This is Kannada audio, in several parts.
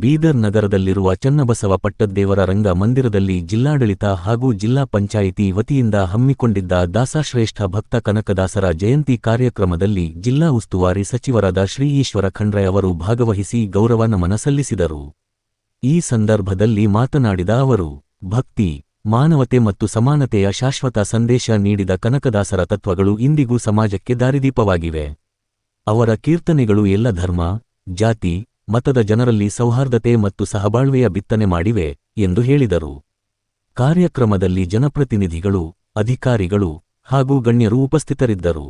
ಬೀದರ್ ನಗರದಲ್ಲಿರುವ ಚನ್ನಬಸವ ಪಟ್ಟದ್ದೇವರ ರಂಗ ಮಂದಿರದಲ್ಲಿ ಜಿಲ್ಲಾಡಳಿತ ಹಾಗೂ ಜಿಲ್ಲಾ ಪಂಚಾಯಿತಿ ವತಿಯಿಂದ ಹಮ್ಮಿಕೊಂಡಿದ್ದ ದಾಸಶ್ರೇಷ್ಠ ಭಕ್ತ ಕನಕದಾಸರ ಜಯಂತಿ ಕಾರ್ಯಕ್ರಮದಲ್ಲಿ ಜಿಲ್ಲಾ ಉಸ್ತುವಾರಿ ಸಚಿವರಾದ ಶ್ರೀ ಈಶ್ವರ ಖಂಡ್ರೆ ಅವರು ಭಾಗವಹಿಸಿ ಗೌರವ ನಮನ ಸಲ್ಲಿಸಿದರು. ಈ ಸಂದರ್ಭದಲ್ಲಿ ಮಾತನಾಡಿದ ಅವರು, ಭಕ್ತಿ, ಮಾನವತೆ ಮತ್ತು ಸಮಾನತೆಯ ಶಾಶ್ವತ ಸಂದೇಶ ನೀಡಿದ ಕನಕದಾಸರ ತತ್ವಗಳು ಇಂದಿಗೂ ಸಮಾಜಕ್ಕೆ ದಾರಿದೀಪವಾಗಿವೆ. ಅವರ ಕೀರ್ತನೆಗಳು ಎಲ್ಲ ಧರ್ಮ, ಜಾತಿ ಮತದ ಜನರಲ್ಲಿ ಸೌಹಾರ್ದತೆ ಮತ್ತು ಸಹಬಾಳ್ವೆಯ ಬಿತ್ತನೆ ಮಾಡಿವೆ ಎಂದು ಹೇಳಿದರು. ಕಾರ್ಯಕ್ರಮದಲ್ಲಿ ಜನಪ್ರತಿನಿಧಿಗಳು, ಅಧಿಕಾರಿಗಳು ಹಾಗೂ ಗಣ್ಯರು ಉಪಸ್ಥಿತರಿದ್ದರು.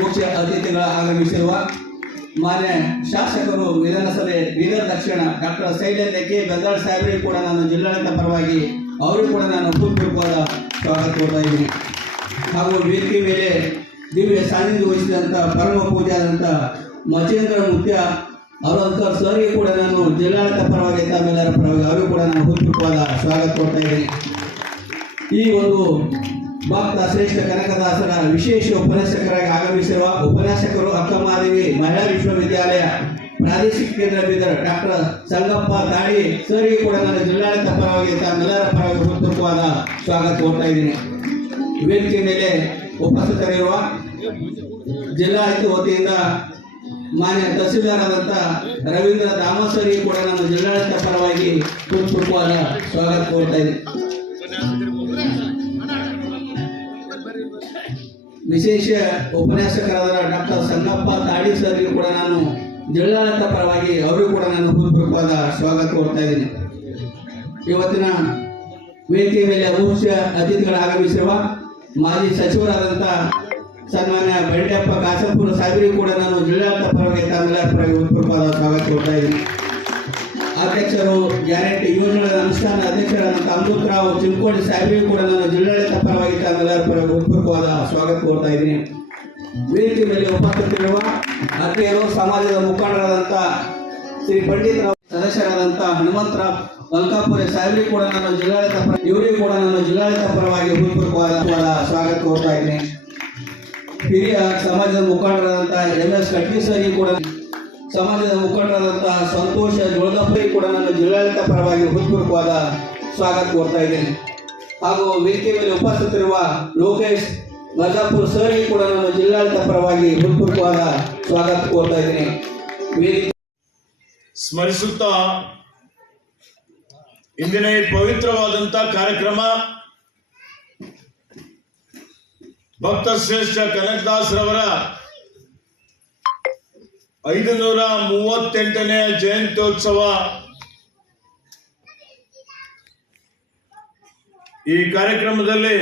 ಮುಖ್ಯ ಅತಿಥಿಗಳ ಆಗಮಿಸಿರುವ ಮಾನ್ಯ ಶಾಸಕರು ವಿಧಾನಸಭೆ ಬೀದರ್ ದಕ್ಷಿಣ ಡಾಕ್ಟರ್ ಸೈಲೆಂದ್ ಕೆ. ಬೆದ್ದಾಳ್ ಸಾಹೇಬರಿಗೆ ಕೂಡ ನಾನು ಜಿಲ್ಲಾಡಳಿತ ಪರವಾಗಿ ಅವರು ಕೂಡ ನಾನು ಹೃತ್ಪೂರ್ವಕವಾದ ಸ್ವಾಗತ ಕೊಡ್ತಾ ಇದ್ದೀನಿ. ಹಾಗೂ ವೇದಿಕೆ ಮೇಲೆ ದಿವ್ಯ ಸಾನ್ನಿಧ್ಯ ವಹಿಸಿದಂಥ ಪರಮ ಪೂಜಾದಂಥ ಮಚೇಂದ್ರ ಮುತ್ಯ ಅವರಂಥ ಸರ್ಗೆ ಕೂಡ ನಾನು ಜಿಲ್ಲಾಡಳಿತ ಪರವಾಗಿ ತಮ್ಮೆಲ್ಲರ ಪರವಾಗಿ ಅವರು ಕೂಡ ನಾನು ಹೃತ್ಪೂರ್ವಕವಾದ ಸ್ವಾಗತ ಕೊಡ್ತಾ ಇದ್ದೀನಿ. ಈ ಒಂದು ಭಕ್ತ ಶ್ರೇಷ್ಠ ಕನಕದಾಸರ ವಿಶೇಷ ಉಪನ್ಯಾಸಕರಾಗಿ ಆಗಮಿಸಿರುವ ಉಪನ್ಯಾಸಕರು ಅಕ್ಕಮಾದೇವಿ ಮಹಿಳಾ ವಿಶ್ವವಿದ್ಯಾಲಯ ಪ್ರಾದೇಶಿಕ ಕೇಂದ್ರ ಬೀದರ್ ಡಾಕ್ಟರ್ ಸಂಗಪ್ಪ ದಾಡಿ ಸರ್ಗೆ ಕೂಡ ನನ್ನ ಜಿಲ್ಲಾಡಳಿತ ಪರವಾಗಿ ತಮ್ಮೆಲ್ಲರ ಪರವಾಗಿ ಹೃತ್ಪೂರ್ವಕವಾದ ಸ್ವಾಗತ ಕೊಡ್ತಾ ಇದ್ದೀನಿ. ವೇದಿಕೆ ಮೇಲೆ ಉಪಸ್ಥಿತರಿರುವ ಜಿಲ್ಲಾಡಳಿತ ವತಿಯಿಂದ ಮಾನ್ಯ ತಹಸೀಲ್ದಾರಾದಂಥ ರವೀಂದ್ರ ದಾಮೋಸರಿಗೆ ಕೂಡ ನನ್ನ ಜಿಲ್ಲಾಡಳಿತ ಪರವಾಗಿ ಹೃತ್ಪೂರ್ವಕವಾದ ಸ್ವಾಗತ ಕೋರ್ತಾ ಇದ್ದೀನಿ. ವಿಶೇಷ ಉಪನ್ಯಾಸಕರಾದ ಡಾಕ್ಟರ್ ಸಂಗಪ್ಪ ತಾಡಿ ಸರ್ಗೆ ಕೂಡ ನಾನು ಜಿಲ್ಲಾಡಳಿತ ಪರವಾಗಿ ಅವರಿಗೂ ಕೂಡ ನಾನು ಹೃತ್ಪೂರ್ವಕವಾದ ಸ್ವಾಗತ ಕೋರ್ತಾ ಇದ್ದೀನಿ. ಇವತ್ತಿನ ವೇದಿಕೆ ಮೇಲೆ ಮುಖ್ಯ ಅತಿಥಿಗಳು ಆಗಮಿಸಿರುವ ಮಾಜಿ ಸಚಿವರಾದಂಥ ಸನ್ಮಾನ್ಯ ಬೆಳ್ಳಪ್ಪ ಕಾಸಂಪುರ ಸಾಹೇಬರಿಗೂ ಕೂಡ ನಾನು ಜಿಲ್ಲಾಡಳಿತ ಪರವಾಗಿ ತಮ್ಮೆಲ್ಲರ ಪರವಾಗಿ ಹೃತ್ಪೂರ್ವಕವಾದ ಸ್ವಾಗತ ಕೊಡ್ತಾ ಇದ್ದೀನಿ. ಅಧ್ಯಕ್ಷರು ಗ್ಯಾರಂಟಿ ಯೋಜನೆಗಳ ಅನುಷ್ಠಾನ ಅಧ್ಯಕ್ಷರಾದಂಥ ಅಮೃತರಾವ್ ಚಿಂಕೋಡಿ ಸಾಹೇಬಿಗೂ ಕೂಡ ನಾನು ಜಿಲ್ಲಾಡಳಿತ ಪರವಾಗಿ ತಮ್ಮೆಲ್ಲರ ಪರ ಹೃತ್ಪೂರ್ವಕವಾದ ಸ್ವಾಗತ ಕೋರ್ತಾ ಇದ್ದೀನಿ. ವೇದಿಕೆ ಮೇಲೆ ಉಪಸ್ಥಿತರಿರುವ ಸಮಾಜದ ಮುಖಂಡರಾದಂಥ ಶ್ರೀ ಪಂಡಿತರಾವ್ ಸದಸ್ಯರಾದಂಥ ಹನುಮಂತರಾವ್ ಮಲ್ಕಾಪುರ ಸಾಹೇಬರಿಗೂ ಕೂಡ ನಾನು ಜಿಲ್ಲಾಡಳಿತ ಪರ, ಇವರಿಗೂ ಕೂಡ ನಾನು ಜಿಲ್ಲಾಡಳಿತ ಪರವಾಗಿ ಹೃತ್ಪೂರ್ವಕವಾದ ಸ್ವಾಗತ ಕೋರ್ತಾ ಇದ್ದೀನಿ. ಹಿರಿಯ ಸಮಾಜದ ಮುಖಂಡರಾದಂಥ ಎಂ ಎಸ್ ಕಟ್ಟಿ ಕೂಡ ಸಮಾಜದ ಮುಖಂಡರಾದಂತಹ ಸಂತೋಷ ಜೋಳದಪ್ಪರಿಗೆ ಕೂಡ ನನ್ನ ಜಿಲ್ಲಾಡಳಿತ ಪರವಾಗಿ ಹೃತ್ಪೂರ್ವಕವಾದ ಸ್ವಾಗತ ಕೋರ್ತಾ ಇದ್ದೇನೆ. ಹಾಗೂ ವೇದಿಕೆ ಮೇಲೆ ಉಪಸ್ಥಿತರಿರುವ ಲೋಕೇಶ್ ಗಜಾಪುರ್ ಸರ್ಗೆ ಕೂಡ ನನ್ನ ಜಿಲ್ಲಾಡಳಿತ ಪರವಾಗಿ ಹೃತ್ಪೂರ್ವಕವಾದ ಸ್ವಾಗತ ಕೋರ್ತಾ ಇದ್ದೇನೆ. ಸ್ಮರಿಸುತ್ತಾ ಇಂದಿನ ಈ ಕಾರ್ಯಕ್ರಮ ಭಕ್ತ ಶ್ರೇಷ್ಠ ಕನಕದಾಸರವರ ಐದು ನೂರ ಮೂವತ್ತೆಂಟನೇ ಜಯಂತ್ಯೋತ್ಸವ. ಈ ಕಾರ್ಯಕ್ರಮದಲ್ಲಿ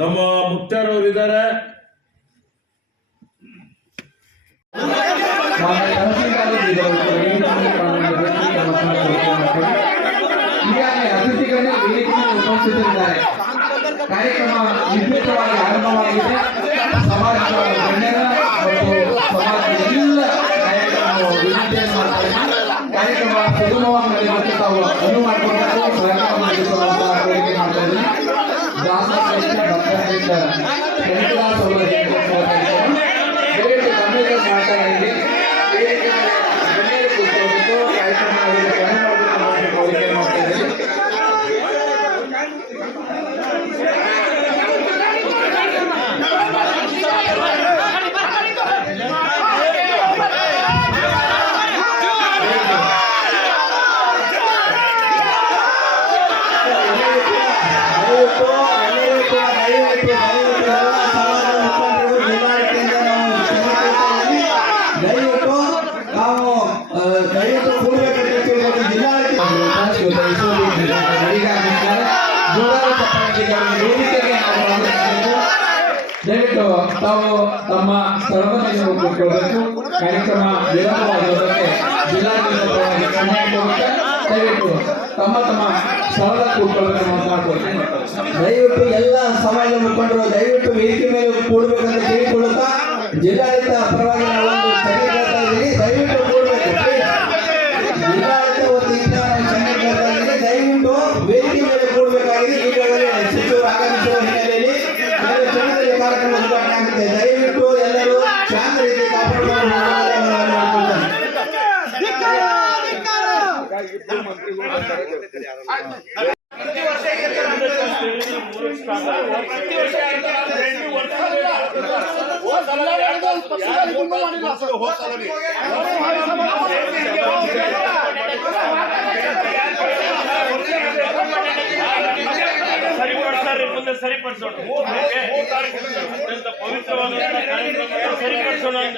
ನಮ್ಮ ಮುಕ್ತಾರ್ ಅವರಿದ್ದಾರೆ ಅತಿಥಿಗಳು ಉಪಸ್ಥಿತರಿದ್ದಾರೆ. ಕಾರ್ಯಕ್ರಮ ವಿದ್ಯುಕ್ತವಾಗಿ ಆರಂಭವಾಗಿದೆ. ಸಮಾಜದ ಗಣ್ಯರ ಮತ್ತು ಸಮಾಜದ ಎಲ್ಲ ಕಾರ್ಯಕ್ರಮ ಸುಗಮವಾಗಿ ನಡೆಯುವಂತೆ ತಾವು ಅನುವು ಮಾಡಿಕೊಳ್ಬೇಕು ಸಹಕಾರ ಮಾಡಿಕೊಳ್ಳುವಂತ ಕೋರಿಕೆ ಮಾಡ್ತಾ ಇದ್ದೀನಿ ದಯವಿಟ್ಟು ಗಮನದಲ್ಲಿ ದಯವಿಟ್ಟು ತಾವು ತಮ್ಮ ಸ್ಥಳದಲ್ಲಿ ಕೂತ್ಕೊಳ್ಬೇಕು ಕಾರ್ಯಕ್ರಮ ವಿಳಂಬವಾಗುವುದಕ್ಕೆ ಜಿಲ್ಲಾಡಳಿತ ಪರವಾಗಿ ಕ್ರಮ ಕೈಗೊಳ್ಳುತ್ತೆ. ದಯವಿಟ್ಟು ತಮ್ಮ ತಮ್ಮ ಸ್ಥಳದ ಕೂತ್ಕೊಳ್ಬೇಕು ಅಂತ ದಯವಿಟ್ಟು ಎಲ್ಲ ಸಮಾಜದ ಮುಖಂಡರು ದಯವಿಟ್ಟು ವೇದಿಕೆ ಮೇಲೆ ಕೂಡಬೇಕಂತ ಕೇಳಿಕೊಳ್ಳುತ್ತಾ ಜಿಲ್ಲಾಡಳಿತ ಪರವಾಗಿ ನಾವೊಂದು ಸರಿಪಡಿಸ್ತಾರೆ ಮುಂದೆ ಸರಿಪಡಿಸೋಣ ಅತ್ಯಂತ ಪವಿತ್ರವಾದಂತ ಕಾರ್ಯಕ್ರಮ ಸರಿಪಡಿಸೋಣ ಅಂತ